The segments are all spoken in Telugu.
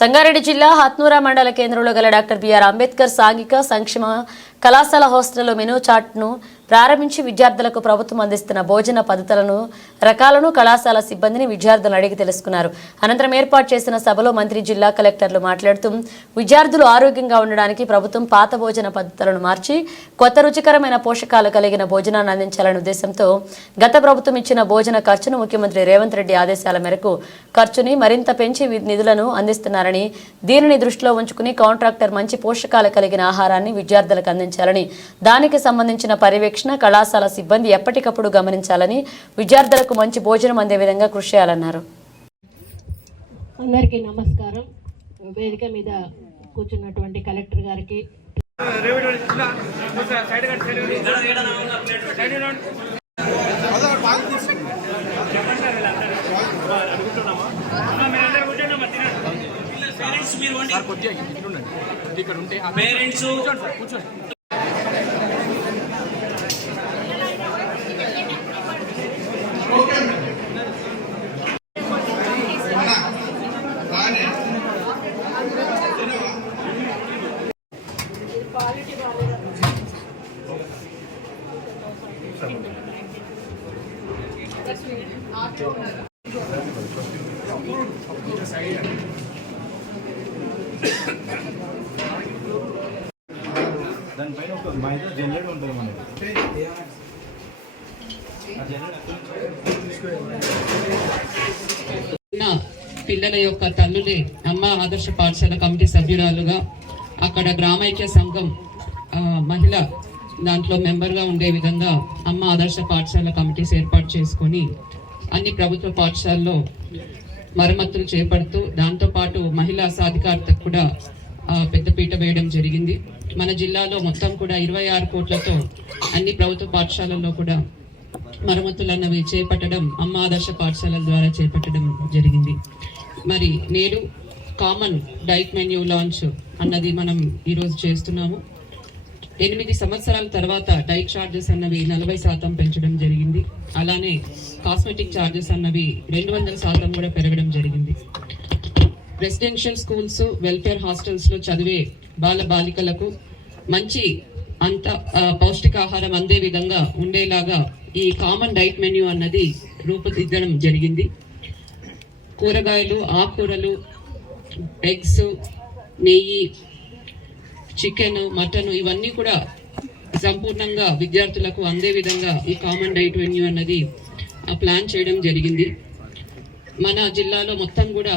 సంగారెడ్డి జిల్లా హత్నూరా మండల కేంద్రంలో గల డాక్టర్ బిఆర్ అంబేద్కర్ సాంఘిక సంక్షేమ కళాశాల హాస్టల్లో మెనూ చార్ట్ను ప్రారంభించి విద్యార్థులకు ప్రభుత్వం అందిస్తున్న భోజన పద్ధతులను రకాలను కళాశాల సిబ్బందిని విద్యార్థులను అడిగి తెలుసుకున్నారు. అనంతరం ఏర్పాటు చేసిన సభలో మంత్రి జిల్లా కలెక్టర్లు మాట్లాడుతూ విద్యార్థులు ఆరోగ్యంగా ఉండడానికి ప్రభుత్వం పాత భోజన పద్ధతులను మార్చి కొత్త రుచికరమైన పోషకాలు కలిగిన భోజనాన్ని అందించాలనే ఉద్దేశంతో గత ప్రభుత్వం ఇచ్చిన భోజన ఖర్చును ముఖ్యమంత్రి రేవంత్ రెడ్డి ఆదేశాల మేరకు ఖర్చుని మరింత పెంచి నిధులను అందిస్తున్నారని, దీనిని దృష్టిలో ఉంచుకుని కాంట్రాక్టర్ మంచి పోషకాలు కలిగిన ఆహారాన్ని విద్యార్థులకు అందించాలని, దానికి సంబంధించిన పర్యవేక్షణ కళాశాల సిబ్బంది ఎప్పటికప్పుడు గమనించాలని, విద్యార్థులకు మంచి భోజనం అందే విధంగా కృషి చేయాలన్నారు. అందరికీ నమస్కారం. వేదిక మీద కూర్చున్నటువంటి కలెక్టర్ గారికి, దానిపైన ఒక మైదా జల్లెడ ఉంటుంది మనకి. పిల్లల యొక్క తల్లులే అమ్మ ఆదర్శ పాఠశాల కమిటీ సభ్యురాలుగా అక్కడ గ్రామైక్య సంఘం మహిళ దాంట్లో మెంబర్గా ఉండే విధంగా అమ్మ ఆదర్శ పాఠశాల కమిటీస్ ఏర్పాటు చేసుకొని అన్ని ప్రభుత్వ పాఠశాలలో మరమ్మతులు చేపడుతూ దాంతోపాటు మహిళా సాధికారతకు కూడా పెద్దపీట వేయడం జరిగింది. మన జిల్లాలో మొత్తం కూడా 26 కోట్లతో అన్ని ప్రభుత్వ పాఠశాలల్లో కూడా మరమ్మతులు అన్నవి చేపట్టడం అమ్మ ఆదర్శ పాఠశాలల ద్వారా చేపట్టడం జరిగింది. మరి నేడు కామన్ డైట్ మెన్యూ లాంచ్ అన్నది మనం ఈరోజు చేస్తున్నాము. 8 సంవత్సరాల తర్వాత డైట్ ఛార్జెస్ అన్నవి 40% పెంచడం జరిగింది. అలానే కాస్మెటిక్ ఛార్జెస్ అన్నవి 200% కూడా పెరగడం జరిగింది. రెసిడెన్షియల్ స్కూల్స్, వెల్ఫేర్ హాస్టల్స్ లో చదివే బాల బాలికలకు మంచి పౌష్టికాహారం అందే విధంగా ఉండేలాగా ఈ కామన్ డైట్ మెన్యూ అన్నది రూపుదిద్దడం జరిగింది. కూరగాయలు, ఆకుకూరలు, ఎగ్స్, నెయ్యి, చికెన్, మటన్ ఇవన్నీ కూడా సంపూర్ణంగా విద్యార్థులకు అందే విధంగా ఈ కామన్ డైట్ మెన్యూ అన్నది ప్లాన్ చేయడం జరిగింది. మన జిల్లాలో మొత్తం కూడా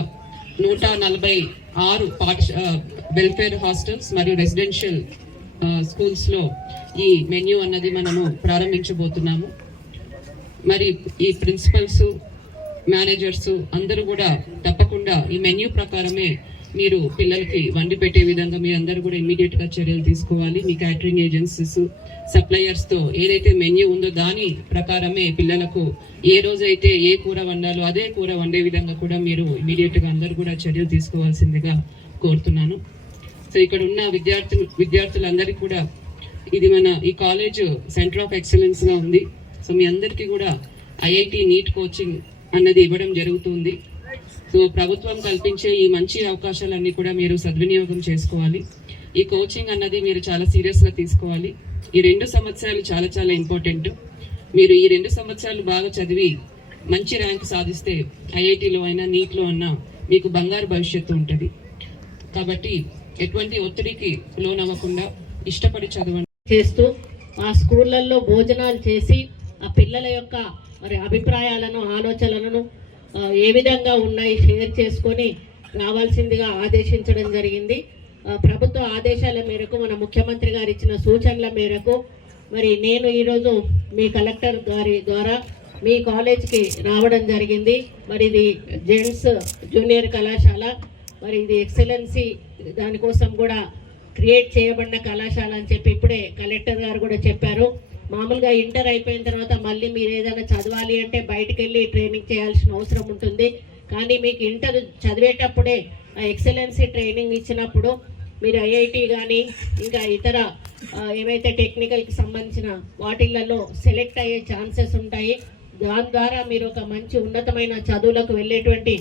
146 వెల్ఫేర్ హాస్టల్స్ మరియు రెసిడెన్షియల్ స్కూల్స్ లో ఈ మెన్యూ అన్నది మనము ప్రారంభించబోతున్నాము. మరి ఈ ప్రిన్సిపల్స్, మేనేజర్స్ అందరూ కూడా తప్పకుండా ఈ మెన్యూ ప్రకారమే మీరు పిల్లలకి వండి పెట్టే విధంగా మీరందరూ కూడా ఇమ్మీడియట్ గా చర్యలు తీసుకోవాలి. మీ క్యాటరింగ్ ఏజెన్సీస్, సప్లయర్స్ తో ఏదైతే మెన్యూ ఉందో దాని ప్రకారమే పిల్లలకు ఏ రోజైతే ఏ కూర వండాలో అదే కూర వండే విధంగా కూడా మీరు ఇమ్మీడియట్ గా అందరూ కూడా చర్యలు తీసుకోవాల్సిందిగా కోరుతున్నాను. సో ఇక్కడ ఉన్న విద్యార్థులందరికీ కూడా ఇది మన ఈ కాలేజ్ సెంటర్ ఆఫ్ ఎక్సలెన్స్ గా ఉంది. సో మీ అందరికీ కూడా ఐఐటి నీట్ కోచింగ్ అన్నది ఇవ్వడం జరుగుతుంది. సో ప్రభుత్వం కల్పించే ఈ మంచి అవకాశాలన్నీ కూడా మీరు సద్వినియోగం చేసుకోవాలి. ఈ కోచింగ్ అన్నది మీరు చాలా సీరియస్ గా తీసుకోవాలి. ఈ 2 సంవత్సరాలు చాలా చాలా ఇంపార్టెంట్. మీరు ఈ 2 సంవత్సరాలు బాగా చదివి మంచి ర్యాంక్ సాధిస్తే ఐఐటిలో అయినా నీట్లో అయినా మీకు బంగారు భవిష్యత్తు ఉంటుంది. కాబట్టి ఎటువంటి ఒత్తిడికి లోనవ్వకుండా ఇష్టపడి చదవండి. చేస్తూ ఆ స్కూళ్ళల్లో భోజనాలు చేసి ఆ పిల్లల యొక్క మరి అభిప్రాయాలను, ఆలోచనలను ఏ విధంగా ఉన్నాయి షేర్ చేసుకొని రావాల్సిందిగా ఆదేశించడం జరిగింది. ప్రభుత్వ ఆదేశాల మేరకు, మన ముఖ్యమంత్రి గారు ఇచ్చిన సూచనల మేరకు మరి నేను ఈరోజు మీ కలెక్టర్ గారి ద్వారా మీ కాలేజ్కి రావడం జరిగింది. మరి ఇది జెంట్స్ జూనియర్ కళాశాల, మరి ఇది ఎక్సలెన్సీ దానికోసం కూడా క్రియేట్ చేయబడిన కళాశాల అని చెప్పి ఇప్పుడే కలెక్టర్ గారు కూడా చెప్పారు. మామూలుగా ఇంటర్ అయిపోయిన తర్వాత మళ్ళీ మీరు ఏదైనా చదవాలి అంటే బయటకు వెళ్ళి ట్రైనింగ్ చేయాల్సిన అవసరం ఉంటుంది. కానీ మీకు ఇంటర్ చదివేటప్పుడే ఎక్సలెన్సీ ట్రైనింగ్ ఇచ్చినప్పుడు మీరు ఐఐటి కానీ ఇంకా ఇతర ఏవైతే టెక్నికల్కి సంబంధించిన వాటిలలో సెలెక్ట్ అయ్యే ఛాన్సెస్ ఉంటాయి. దాని ద్వారా మీరు ఒక మంచి ఉన్నతమైన చదువులకు వెళ్ళేటువంటి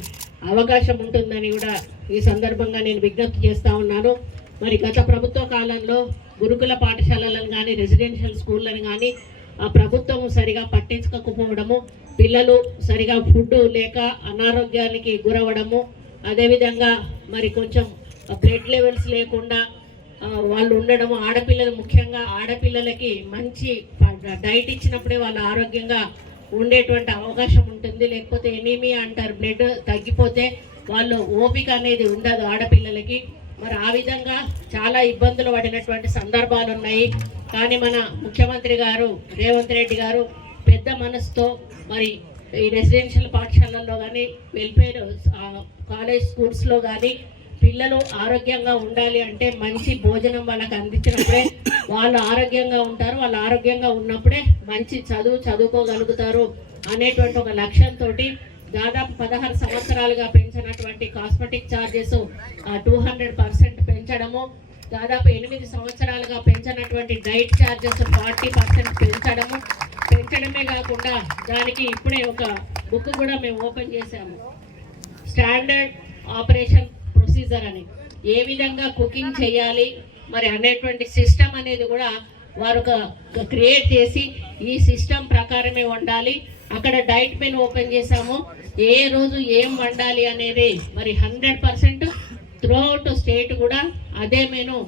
అవకాశం ఉంటుందని కూడా ఈ సందర్భంగా నేను విజ్ఞప్తి చేస్తూ ఉన్నాను. మరి గత ప్రభుత్వ కాలంలో గురుకుల పాఠశాలలను కానీ రెసిడెన్షియల్ స్కూళ్ళను కానీ ఆ ప్రభుత్వం సరిగా పట్టించుకోకపోవడము, పిల్లలు సరిగా ఫుడ్ లేక అనారోగ్యానికి గురవడము, అదేవిధంగా మరి కొంచెం బ్లడ్ లెవెల్స్ లేకుండా వాళ్ళు ఉండడము, ఆడపిల్లలు ముఖ్యంగా ఆడపిల్లలకి మంచి డైట్ ఇచ్చినప్పుడే వాళ్ళు ఆరోగ్యంగా ఉండేటువంటి అవకాశం ఉంటుంది. లేకపోతే ఎనీమియా అంటారు, బ్లడ్ తగ్గిపోతే వాళ్ళు ఓపిక అనేది ఉండదు ఆడపిల్లలకి. మరి ఆ విధంగా చాలా ఇబ్బందులు పడినటువంటి సందర్భాలు ఉన్నాయి. కానీ మన ముఖ్యమంత్రి గారు రేవంత్ రెడ్డి గారు పెద్ద మనసుతో మరి ఈ రెసిడెన్షియల్ పాఠశాలల్లో కానీ వెల్ఫేర్ కాలేజ్ స్కూల్స్లో కానీ పిల్లలు ఆరోగ్యంగా ఉండాలి అంటే మంచి భోజనం వాళ్ళకి అందించినప్పుడే వాళ్ళు ఆరోగ్యంగా ఉంటారు. వాళ్ళు ఆరోగ్యంగా ఉన్నప్పుడే మంచి చదువుకోగలుగుతారు అనేటువంటి ఒక లక్ష్యంతో దాదాపు 16 సంవత్సరాలుగా పెంచినటువంటి కాస్మెటిక్ ఛార్జెస్ 200% పెంచడము, దాదాపు 8 సంవత్సరాలుగా పెంచినటువంటి డైట్ ఛార్జెస్ 40% పెంచడమే కాకుండా దానికి ఇప్పుడే ఒక బుక్ కూడా మేము ఓపెన్ చేశాము, స్టాండర్డ్ ఆపరేషన్ ప్రొసీజర్ అని. ఏ విధంగా కుకింగ్ చేయాలి మరి అనేటువంటి సిస్టమ్ అనేది కూడా వారు క్రియేట్ చేసి ఈ సిస్టమ్ ప్రకారమే వండాలి. అక్కడ డైట్ మెనూ ఓపెన్ చేశాము, ఏ రోజు ఏం వండాలి అనేది మరి 100% త్రూఅవుట్ స్టేట్ కూడా అదే మెనూ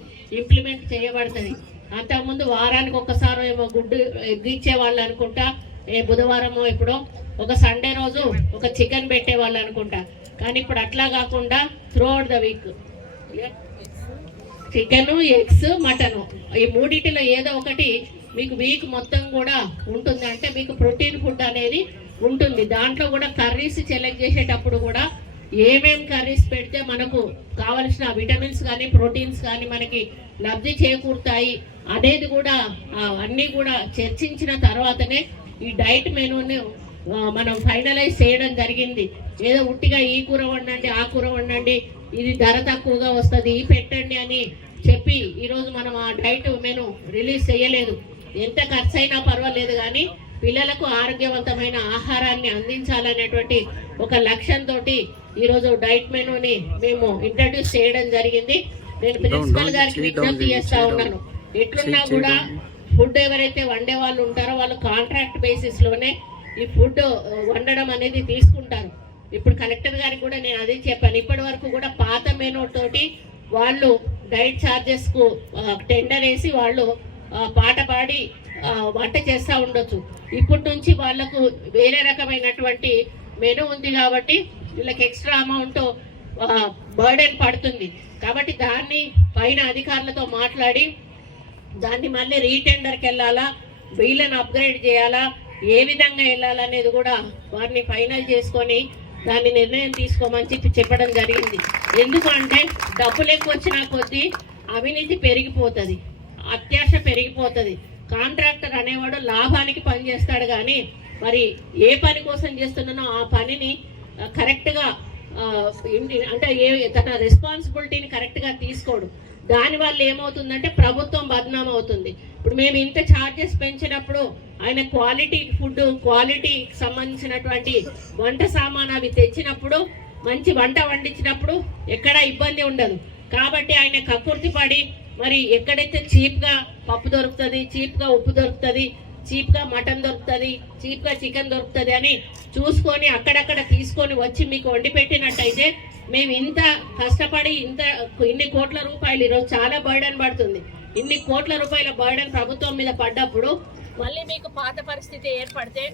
ఇంప్లిమెంట్ చేయబడుతుంది. అంతకుముందు వారానికి ఒక్కసారి ఏమో గుడ్డు ఎగ్గిచ్చేవాళ్ళు అనుకుంటా, ఏ బుధవారమో ఎప్పుడో ఒక సండే రోజు ఒక చికెన్ పెట్టేవాళ్ళు అనుకుంటా. కానీ ఇప్పుడు అట్లా కాకుండా throughout the week chicken, eggs, mutton ఈ మూడింటిలో ఏదో ఒకటి మీకు వీక్ మొత్తం కూడా ఉంటుంది. అంటే మీకు ప్రోటీన్ ఫుడ్ అనేది ఉంటుంది. దాంట్లో కూడా కర్రీస్ సెలెక్ట్ చేసేటప్పుడు కూడా ఏమేం కర్రీస్ పెడితే మనకు కావలసిన విటమిన్స్ కానీ ప్రోటీన్స్ కానీ మనకి లబ్ధి చేకూరుతాయి అనేది కూడా అన్నీ కూడా చర్చించిన తర్వాతనే ఈ డైట్ మెనూని మనం ఫైనలైజ్ చేయడం జరిగింది. ఏదో ఉట్టిగా ఈ కూర వండండి, ఆ కూర వండండి, ఇది ధర తక్కువగా వస్తుంది, ఈ పెట్టండి అని చెప్పి ఈరోజు మనం ఆ డైట్ మెనూ రిలీజ్ చేయలేదు. ఎంత ఖర్చు అయినా పర్వాలేదు కానీ పిల్లలకు ఆరోగ్యవంతమైన ఆహారాన్ని అందించాలనేటువంటి ఒక లక్ష్యంతో ఈరోజు డైట్ మెనూని మేము ఇంట్రడ్యూస్ చేయడం జరిగింది. నేను ప్రిన్సిపల్ గారికి విజ్ఞప్తి చేస్తా ఉన్నాను, ఎట్లున్నా కూడా ఫుడ్ ఎవరైతే వండే వాళ్ళు ఉంటారో వాళ్ళు కాంట్రాక్ట్ బేసిస్ లోనే ఈ ఫుడ్ వండడం అనేది తీసుకుంటారు. ఇప్పుడు కలెక్టర్ గారికి కూడా నేను అదే చెప్పాను, ఇప్పటి వరకు కూడా పాత మెనూ తోటి వాళ్ళు డైట్ ఛార్జెస్ కు టెండర్ వేసి వాళ్ళు పాట పాడి వంట చేస్తూ ఉండొచ్చు. ఇప్పటి నుంచి వాళ్లకు వేరే రకమైనటువంటి మెనూ ఉంది కాబట్టి వీళ్ళకి ఎక్స్ట్రా అమౌంట్ బర్డెన్ పడుతుంది. కాబట్టి దాన్ని పైన అధికారులతో మాట్లాడి దాన్ని మళ్ళీ రీటెండర్కి వెళ్ళాలా, వీళ్ళని అప్గ్రేడ్ చేయాలా, ఏ విధంగా వెళ్ళాలనేది కూడా వారిని ఫైనల్ చేసుకొని దాన్ని నిర్ణయం తీసుకోమని చెప్పడం జరిగింది. ఎందుకంటే డబ్బులు ఎక్కువ వచ్చినా కొద్దీ అవినీతి పెరిగిపోతుంది, అత్యాశ పెరిగిపోతుంది. కాంట్రాక్టర్ అనేవాడు లాభానికి పని చేస్తాడు కానీ మరి ఏ పని కోసం చేస్తున్నానో ఆ పనిని కరెక్ట్గా అంటే తన రెస్పాన్సిబిలిటీని కరెక్ట్గా తీసుకోడు. దానివల్ల ఏమవుతుందంటే ప్రభుత్వం బదనాం అవుతుంది. ఇప్పుడు మేము ఇంత ఛార్జెస్ పెంచినప్పుడు ఆయన క్వాలిటీ ఫుడ్, క్వాలిటీకి సంబంధించినటువంటి వంట సామాన్ అవి తెచ్చినప్పుడు, మంచి వంట వండించినప్పుడు ఎక్కడ ఇబ్బంది ఉండదు. కాబట్టి ఆయన కక్కుర్తి పడి మరి ఎక్కడైతే చీప్గా పప్పు దొరుకుతుంది, చీప్గా ఉప్పు దొరుకుతుంది, చీప్గా మటన్ దొరుకుతుంది, చీప్గా చికెన్ దొరుకుతుంది అని చూసుకొని అక్కడక్కడ తీసుకొని వచ్చి మీకు వండి పెట్టినట్టయితే మేము ఇంత కష్టపడి ఇన్ని కోట్ల రూపాయలు ఈరోజు చాలా బర్డెన్ పడుతుంది. ఇన్ని కోట్ల రూపాయల బర్డెన్ ప్రభుత్వం మీద పడ్డప్పుడు మళ్ళీ మీకు పాత పరిస్థితి ఏర్పడితే